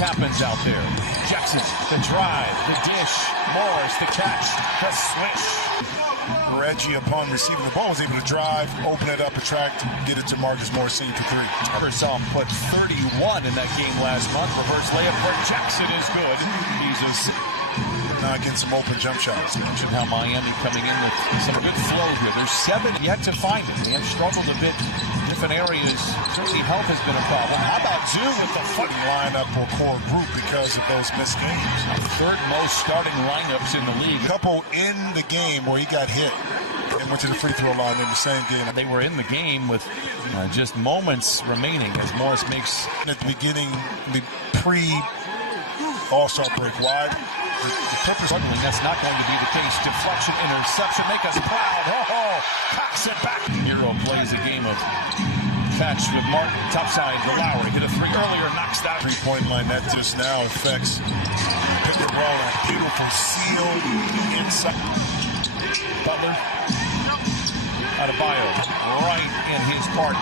happens out there. Jackson, the drive, the dish, Morris, the catch, the swish. Reggie, upon receiving the ball, was able to drive, open it up, attract, get it to Marcus Morris for three. Tucker saw him put 31 in that game last month. Reverse layup for Jackson is good. He's now getting some open jump shots. Mentioned how Miami coming in with some good flow here. There's 7 yet to find it. They have struggled a bit. Different areas. Certainly health has been a problem. How about Zoo with the foot lineup or core group because of those missed games? Third most starting lineups in the league. Couple in the game where he got hit and went to the free throw line in the same game. They were in the game with just moments remaining as Morris makes at the beginning, the pre-All-Star break wide. The Clippers struggling. That's not going to be the case. Deflection, interception, make us proud. Cocks it back. Hero plays a game of catch with Martin. Top side to Lowry. Hit a 3 earlier, knocks down. Three-point line that just now affects pick and roll. A beautiful seal inside. Butler. Adebayo right in his part.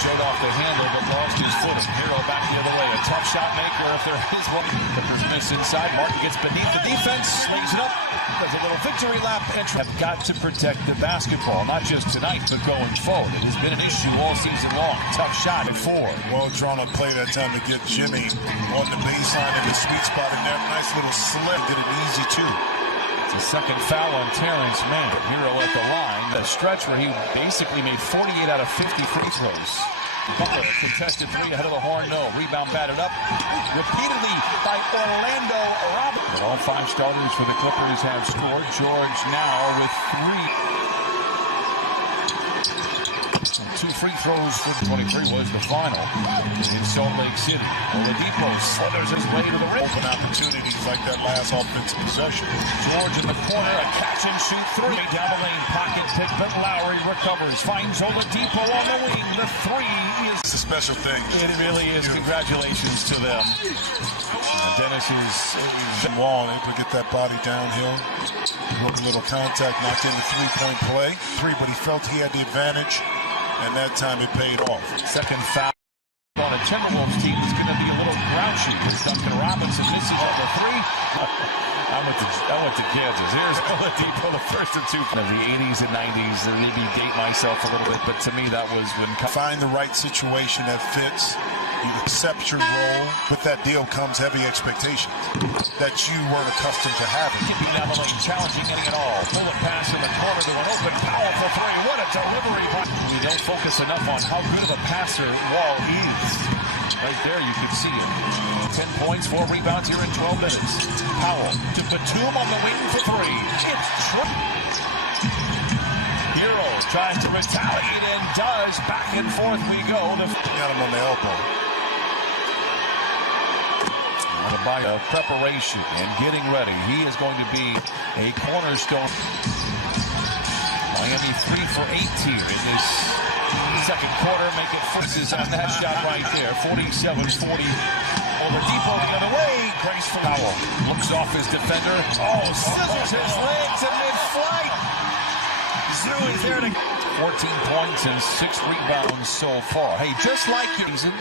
Showed off the handle but lost his footing. Hero back the other way. A tough shot maker if there is one. Clippers miss inside. Martin gets beneath the defense. Lays it up. Does a little victory lap. Have got to protect the basketball. Not just tonight, but going forward. It has been an issue all season long. Tough shot at 4. Well drawn on play that time to get Jimmy on the baseline in the sweet spot. And that nice little slip did it easy too. It's a second foul on Terrence Mann. Hero at the line. The stretch where he basically made 48 out of 50 free throws. Butler, contested 3 ahead of the horn. No. Rebound batted up. Repeatedly by Orlando Robinson. But all 5 starters for the Clippers have scored. George now with 3. 2 free throws for 23 was the final in Salt Lake City. Oladipo slithers his way to the rim. Open opportunities like that last offensive possession. George in the corner, a catch and shoot 3. Down the lane, pocket pick, but Lowry recovers. Finds Oladipo on the wing. The 3 is a special thing. It really is. Congratulations to them. Dennis is Wall able to get that body downhill. A little contact, knocked in the 3-point play. 3, but he felt he had the advantage. And that time it paid off. Second foul on a Timberwolves team is going to be a little grouchy. Duncan Robinson misses over 3. I went to Kansas. Here's Oladipo, the first of 2 of the 80s and 90s. Maybe date myself a little bit, but to me that was when... Find the right situation that fits. You accept your role. With that deal comes heavy expectations that you weren't accustomed to having. Keeping down the lane, challenging getting it all. Bullet pass in the corner to an open, powerful 3. What a delivery. We don't focus enough on how good of a passer Wall is. Right there, you can see him. 10 points, 4 rebounds here in 12 minutes. Powell to Batum on the wing for 3. It's true. Hero tries to retaliate and does. Back and forth we go. Got him on the elbow. By preparation and getting ready. He is going to be a cornerstone. Miami 3 for 8 here in this second quarter. Make it forces on that shot right there. 47-40. Oladipo the other way. Graceful foul. Looks off his defender. Scissors his legs in mid-flight. Zoo is there to 14 points and 6 rebounds so far. Hey, just like season.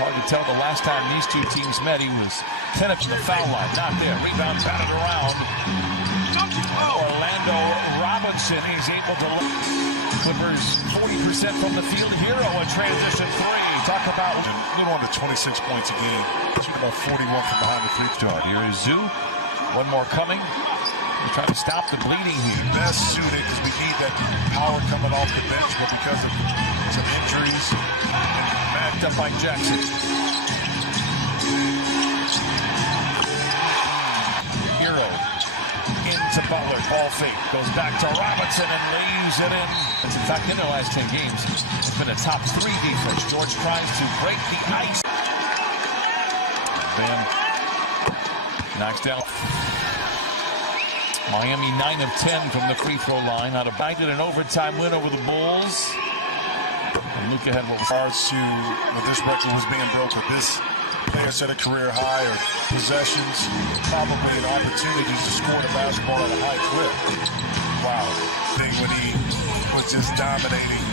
Hard to tell the last time these 2 teams met. He was 10 up to the foul line. Not there. Rebound batted around. Orlando Robinson is able to Clippers 40% from the field. Hero a transition 3. Talk about a little under 26 points a game. Shooting about 41 from behind the 3 start. Here is Zoo. One more coming. He's trying to stop the bleeding here. Best suited because we need that power coming off the bench, but because of some injuries, backed up by Jackson. Hero into Butler. Ball fake. Goes back to Robinson and leaves it in. It's in fact in the last 10 games. It's been a top 3 defense. George tries to break the ice. Bam. Knocks down. Miami 9 of 10 from the free throw line. Out of banked an overtime win over the Bulls. And Luka had what was hard to when this record was being broken. This player set a career high or possessions, probably an opportunity to score the basketball at a high clip. Wow. Thing when he was just dominating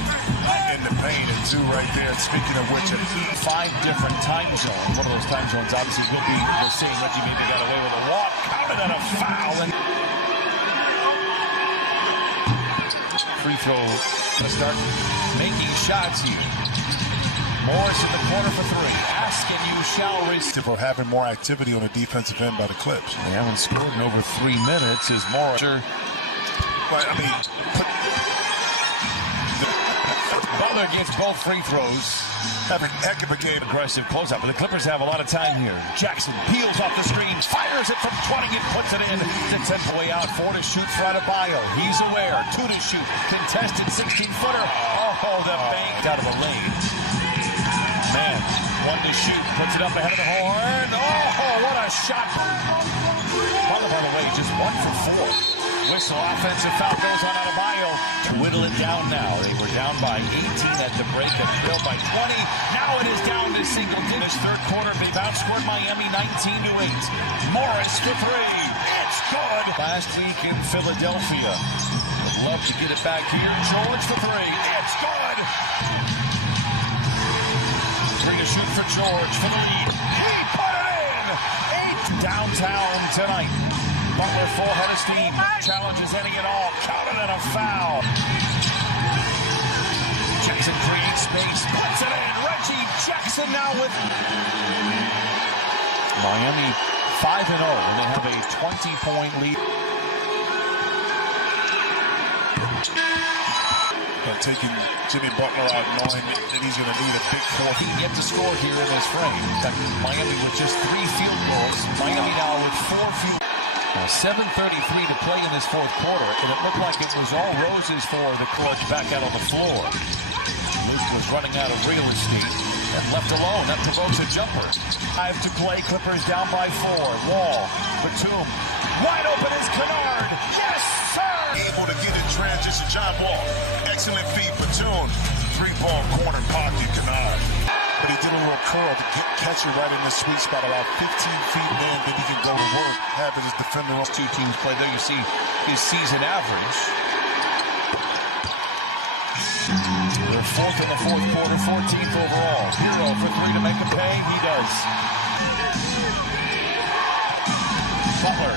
in the paint, and two right there. Speaking of which, 5 different time zones. One of those time zones obviously will be the same. Reggie maybe got away with a walk, counted and a foul. And free throw to start making shots here. Morris in the corner for 3. Ask and you shall receive. for having more activity on the defensive end by the Clips. They haven't scored in over 3 minutes. Is Morris? But I mean, Butler gets both free throws. having a heck of a game. Aggressive closeout, but the Clippers have a lot of time here. Jackson peels off the screen, fires it from 20 and puts it in. The 10-way out, 4 to shoot for Adebayo. He's aware, 2 to shoot. Contested 16-footer. Oh, the bank out of the lane. Man, 1 to shoot, puts it up ahead of the horn. Oh, what a shot. Butler, by the way, just 1 for 4. Whistle, offensive foul goes on Adebayo. Whittle it down now. They were down by 18 at the break and trailed by 20. Now it is down to single digits. Third quarter, they've outscored Miami 19-8. Morris for 3. It's good. Last week in Philadelphia. Would love to get it back here. George for 3. It's good. 3 to shoot for George for the lead. He put it in. 8 downtown tonight. Butler full head of steam. Challenges ending it all. Counted and a foul. Jackson creates space. Puts it in. Reggie Jackson now with Miami 5-0 and they have a 20-point lead. Taking Jimmy Butler out, knowing that he's going to need a big 4. He yet to score here in this frame. Miami with just 3 field goals. Miami now with 4 field. 7:33 to play in this fourth quarter, and it looked like it was all roses for the Clutch back out on the floor. Luke was running out of real estate and left alone. That provokes a jumper. 5 to play. Clippers down by 4. Wall. Batum. Wide open is Kennard. Yes, sir! Able to get in transition. John Wall. Excellent feed. Batum. 3-ball corner pocket. Kennard. But he did a little curl to catch it right in the sweet spot, about 15 feet in, then he can go to work, having his defender. 2 teams play. There you see his season average. They're 4th in the fourth quarter, 14th overall. Hero for 3 to make a pay. He does. Butler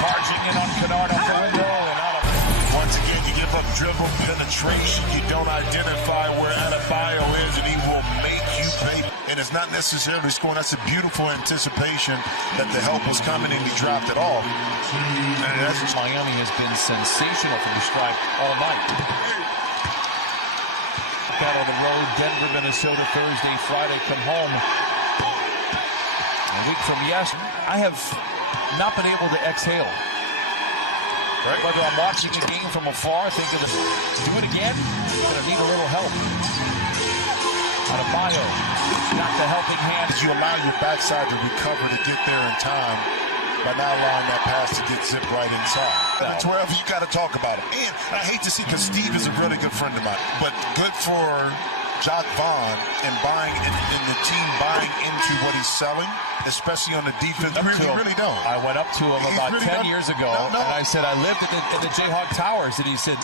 barging in on Kennard off the window and out of. Once again, you give up dribble penetration. You don't identify where Adebayo is, and he will make you pay. And it's not necessarily scoring. That's a beautiful anticipation that the help was coming and he dropped it off. And that's Miami has been sensational from the strike all night. Out on the road, Denver, Minnesota, Thursday, Friday, come home. A week from yesterday, I have not been able to exhale. Right. Whether I'm watching a game from afar, thinking, do it again, gonna need a little help. Adebayo, got the helping hand. You allow your backside to recover to get there in time by not allowing that pass to get zipped right inside. At 12, you got to talk about it. And I hate to see, because Steve is a really good friend of mine, but good for Jacque Vaughn and buying and the team buying into what he's selling, especially on the defense. I really don't. I went up to him about 10 years ago, and I said, I lived in the Jayhawk Towers, and he said,